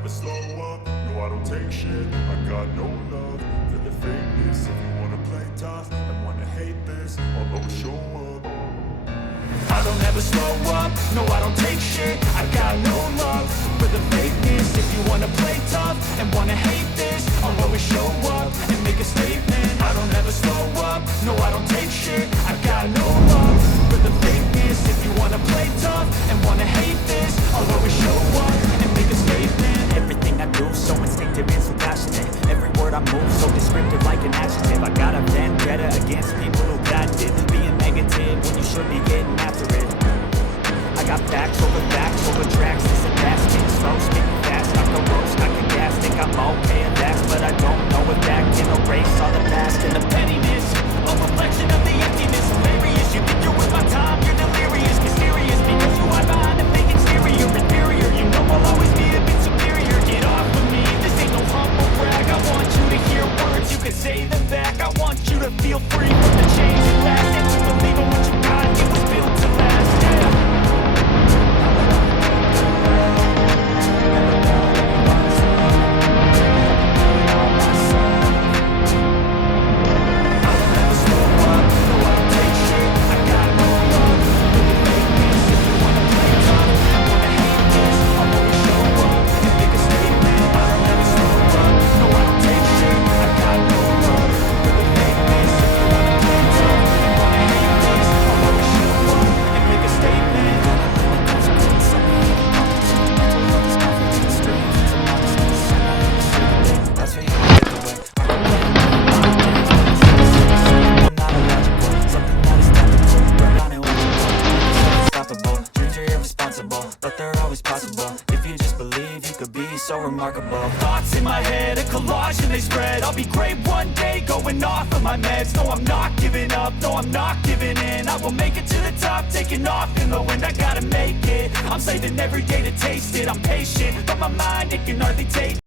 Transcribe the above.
never slow up, no I don't take shit. I got no love for the fakeness. If you wanna play tough and wanna hate this, I'll always show up. I don't ever slow up, no I don't take shit. I got no love for the fakeness. If you wanna play tough and wanna hate this, I'll always show up and make a statement. I don't ever slow up, no I don't take shit. I got no love for the fakeness. If you wanna play tough and wanna hate this, I'll always show up and make a statement. Everything I do so instinctive and so passionate. Every word I move so descriptive like an adjective. I got a vendetta against people who got it. Being negative when you should be getting after it. I got facts over tracks, this and that. Speaking slow, speaking fast, I go roast, I can gas. Think I'm okay at that, but I don't know if that can erase all the past. And the pettiness, a reflection of the emptiness. Hilarious, you think you're with my time, you're delirious. Mysterious, because you hide behind a fake exterior. Inferior, you know I'll always be a bit superior. Get off of me, this ain't no humble brag. I want you to hear words, you can say them back. I want you to feel free from the chains at last. And to believe in what you got, it was built to last, yeah. Thoughts in my head, a collage and they spread. I'll be great one day, going off of my meds. No, I'm not giving up, no, I'm not giving in. I will make it to the top, taking off in the wind. I gotta make it, I'm saving every day to taste it. I'm patient, but my mind, it can hardly take